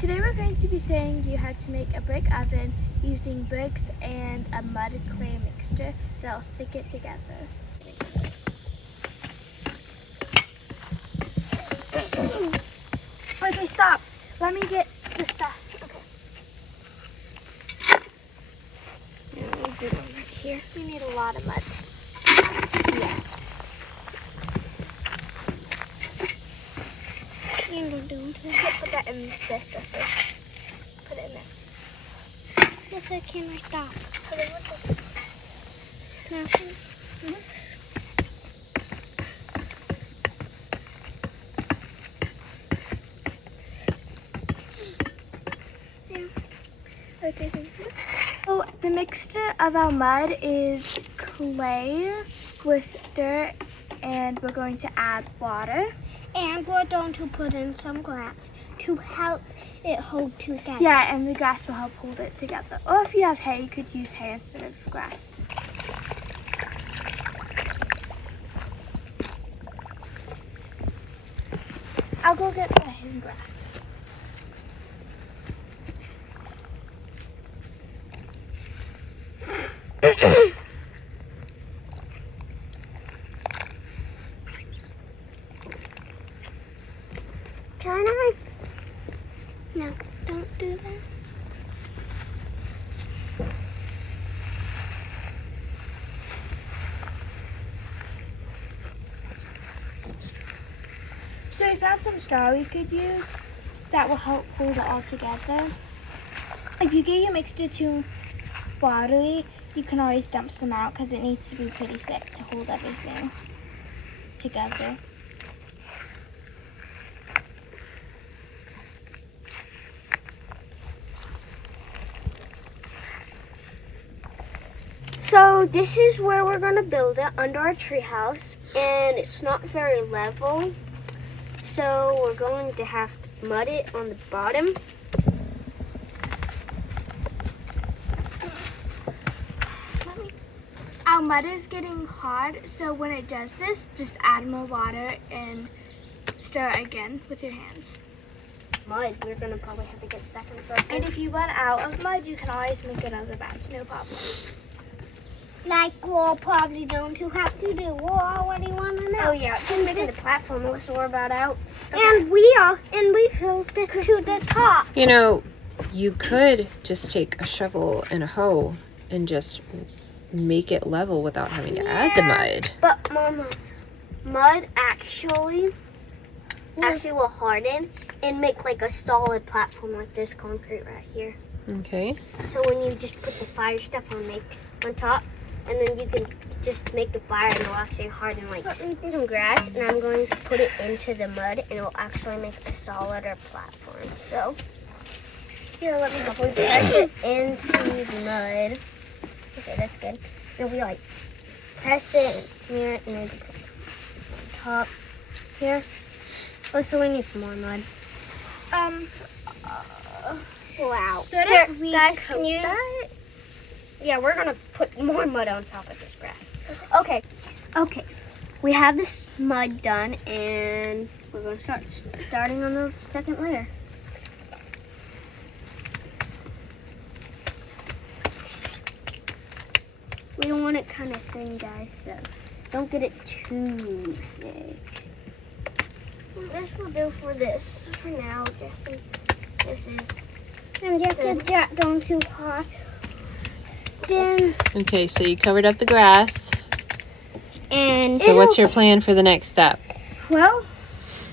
Today we're going to be showing you how to make a brick oven using bricks and a mud clay mixture that will stick it together. Okay, stop. Let me get the stuff. Okay. We'll do it over here. We need a lot of mud. Yeah. Put that in this dresser. Put it in there. Yes, I can right now. Put it with No. Okay, thank you. So the mixture of our mud is clay with dirt, and we're going to add water. And we're going to put in some grass to help it hold together. Yeah, and the grass will help hold it together. Or if you have hay, you could use hay instead of grass. I'll go get the hay and grass. Can I? No, don't do that. So we found some straw we could use that will help hold it all together. If you get your mixture too watery, you can always dump some out because it needs to be pretty thick to hold everything together. So this is where we're going to build it, under our tree house, and it's not very level. So we're going to have to mud it on the bottom. Our mud is getting hard, so when it does this, just add more water and stir again with your hands. Mud, we're going to probably have to get stuck inside. And if you run out of mud, you can always make another batch, no problem. Like we're probably going to have to do. Whoa, what do you want to know? Oh yeah, just making the platform was so we're about out. And we filled this to the top. You know, you could just take a shovel and a hoe and just make it level without having to add the mud. But Mama, mud actually will harden and make like a solid platform like this concrete right here. Okay. So when you just put the fire stuff on top, and then you can just make the fire and it'll actually harden like some grass, and I'm going to put it into the mud and it will actually make a solider platform. So here, let me help you press it into the mud. Okay, that's good. And we like press it and smear it and maybe put it on top here. Oh, so we need some more mud. Wow. So Here, we guys, coat can you? that? Yeah, we're gonna put more mud on top of this grass. Okay. Okay. We have this mud done, and we're gonna starting on the second layer. We don't want it kind of thin, guys, so don't get it too thick. This will do for this for now, Jesse. This is. And Jesse, don't too hot. Then. Okay, so you covered up the grass. And So what's your plan for the next step? well,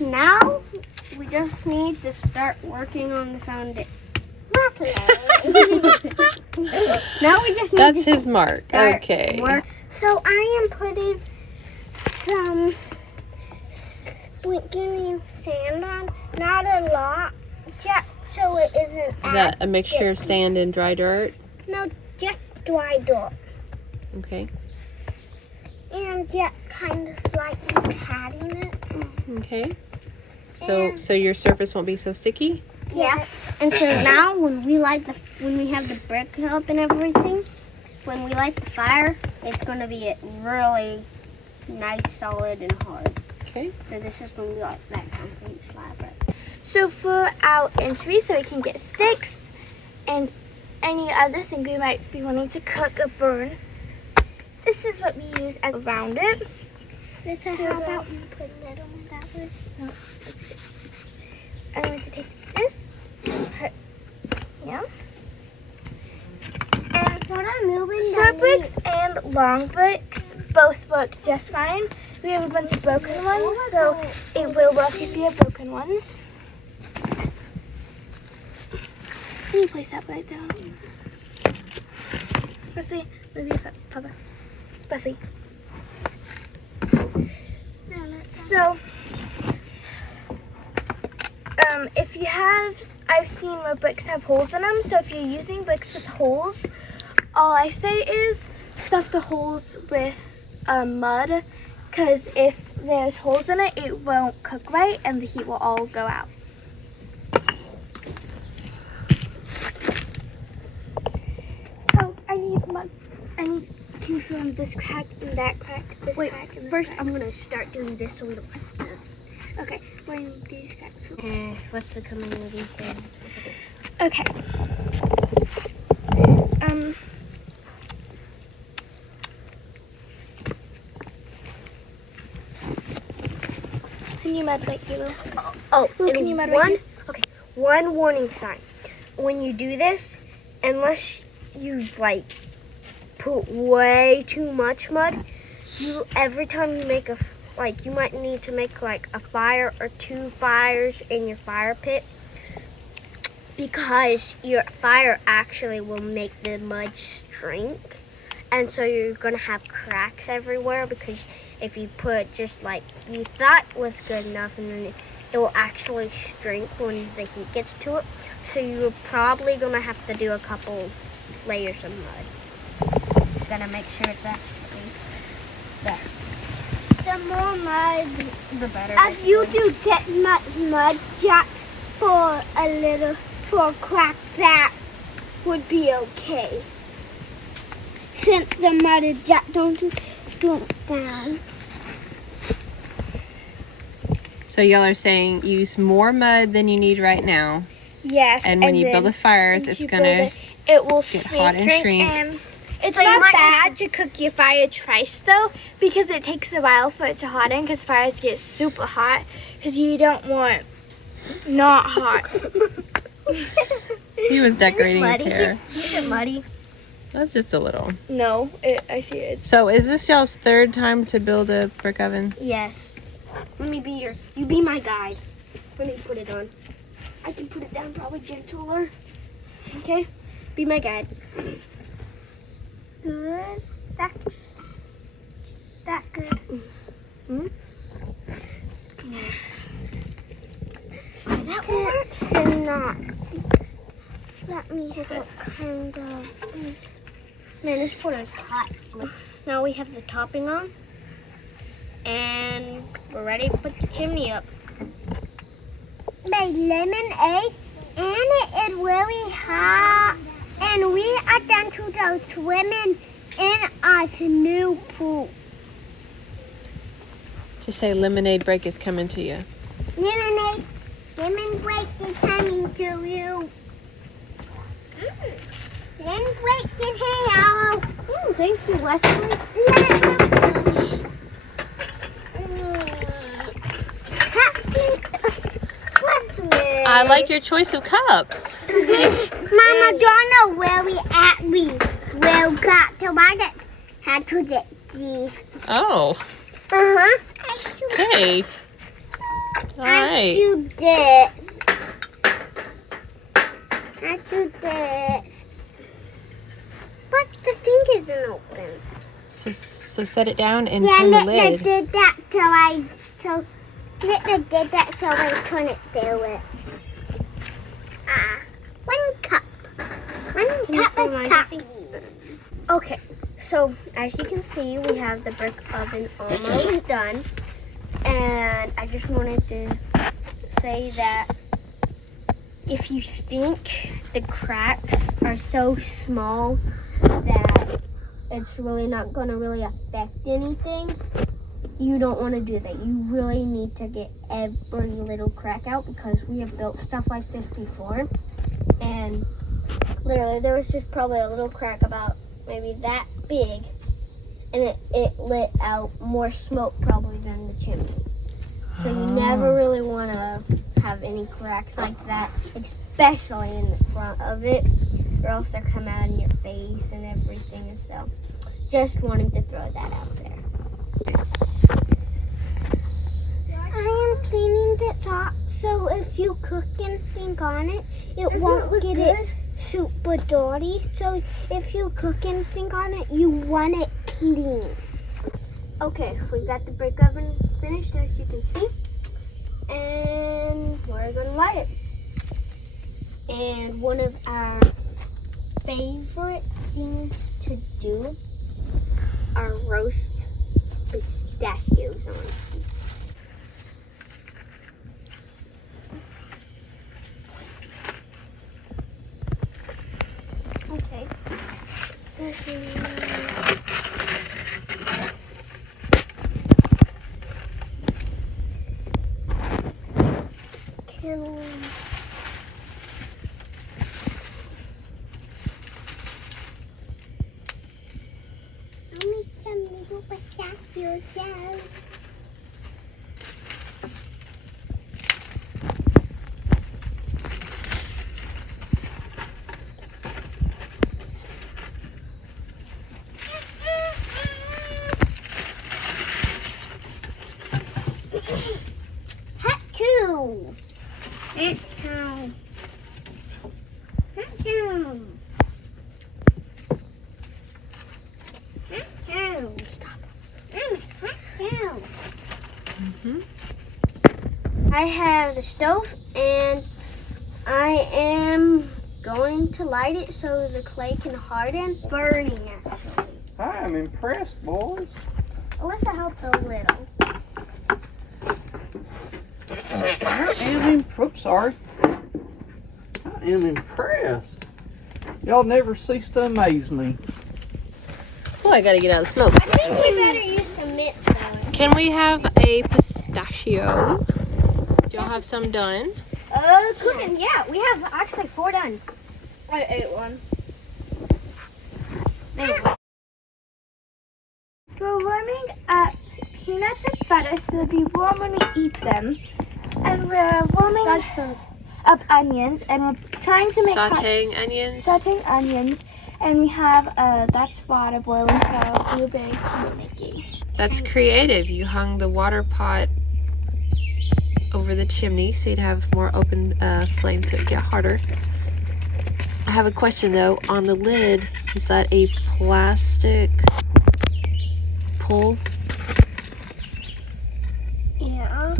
now we just need to start working on the foundation. Now we just need That's to his mark. start Okay. work. So I am putting some sprinkling sand on, not a lot, just so it isn't. Is that a mixture of sand and dry dirt? No, just dry dirt. Okay. And just kind of like patting it. Okay. So your surface won't be so sticky? Yeah. And so now when we have the brick up and everything, when we light the fire, it's going to be really nice, solid, and hard. Okay. So this is when we light that concrete slab right. So for our entry, so we can get sticks and any other thing we might be wanting to cook or burn, this is what we use around it. So how about you put it on that one? No, I'm going to take this, yeah. And short bricks and long bricks both work just fine. We have a bunch of broken ones, so it will work if you have broken ones. Can you place that right down? Wesley, maybe Papa. Wesley. So, if you have, I've seen where bricks have holes in them, so if you're using bricks with holes, all I say is stuff the holes with mud, because if there's holes in it, it won't cook right and the heat will all go out. Oh, I need mud. I need to fill this crack and that crack, this crack and this first crack. I'm gonna start doing this so we don't have to. Okay, we're in these cracks. What's becoming of these things? Okay. Can you mud right here? Oh, Well, and can you mud right here? okay. One warning sign. When you do this, unless you like put way too much mud, every time you make you might need to make like a fire or 2 fires in your fire pit, because your fire actually will make the mud shrink, and so you're gonna have cracks everywhere, because if you put just like you thought was good enough, and then it will actually shrink when the heat gets to it. So you're probably gonna have to do a couple layers of mud. Gotta make sure it's actually there. The more mud, The better. as you do get mud just for a crack, that would be okay. Since the mud is just don't down. So y'all are saying use more mud than you need right now. Yes. And when you then build the fires, once it's you gonna build it will get hot and shrink. And it's So you not might bad to cook your fire twice though, because it takes a while for it to harden, because fires get super hot, because you don't want not hot. He was decorating his Muddy. hair. Is it muddy? That's just a little. No, I see it. So is this y'all's third time to build a brick oven? Yes. Let me be you be my guide. Let me put it on. I can put it down probably gentler. Okay? Be my guide. Good. That's good. Hmm? That works and not. Let me hit it. Kind of. Man, this water is hot. Now we have the topping on. And we're ready to put the chimney up. My lemonade, and it is really hot. And we are going to go swimming in our new pool. Just say lemonade break is coming to you. Lemon break is coming to you. Lemon break is here. Thank you, Wesley. I like your choice of cups. Mama, don't know where we at. We will got to buy it. How to get these. Oh, Uh-huh. okay. All I right. do this. I do this. But the thing isn't open. So set it down and Yeah, turn the Litna lid. did that Litna did that so I turn it through it. 1 cup. 1 cup of coffee. Okay, so as you can see, we have the brick oven almost done. And I just wanted to say that if you think the cracks are so small that it's really not going to really affect anything, you don't want to do that. You really need to get every little crack out because we have built stuff like this before. And literally there was just probably a little crack about maybe that big. And it lit out more smoke probably than the chimney. So you never really want to have any cracks like that, especially in the front of it, or else they'll come out in your face and everything. And so just wanted to throw that out there. I am cleaning the top, so if you cook anything on it, it won't get it super dirty. So if you cook anything on it, you want it clean. Okay, we got the brick oven finished, as you can see, and we're gonna light it. And one of our favorite things to do are roast pistachios on it. Okay. I'll make some little pistachio shells. Hachoo! Hachoo! Hachoo! Hachoo! Stop. Hachoo! I have the stove and I am going to light it so the clay can harden. Burning actually. I am impressed, boys. Alyssa helped a little. Oops, sorry. I am impressed. Y'all never cease to amaze me. Oh, I gotta get out of the smoke. I think we better use some mints though. Can we have a pistachio? Do y'all have some done? Cooking, yeah. We have actually 4 done. I ate one. We're warming up peanuts and butter so they'll be warm when we eat them. And we're warming up onions and we're trying to make Sauteing onions. and we have that's water boiling so blueberry community. That's creative. You hung the water pot over the chimney so you'd have more open flame so it'd get harder. I have a question though. On the lid, is that a plastic pull? Yeah.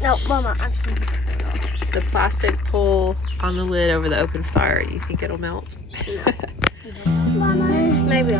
No, Mama, actually. The plastic pull on the lid over the open fire. Do you think it'll melt? Mama. Maybe.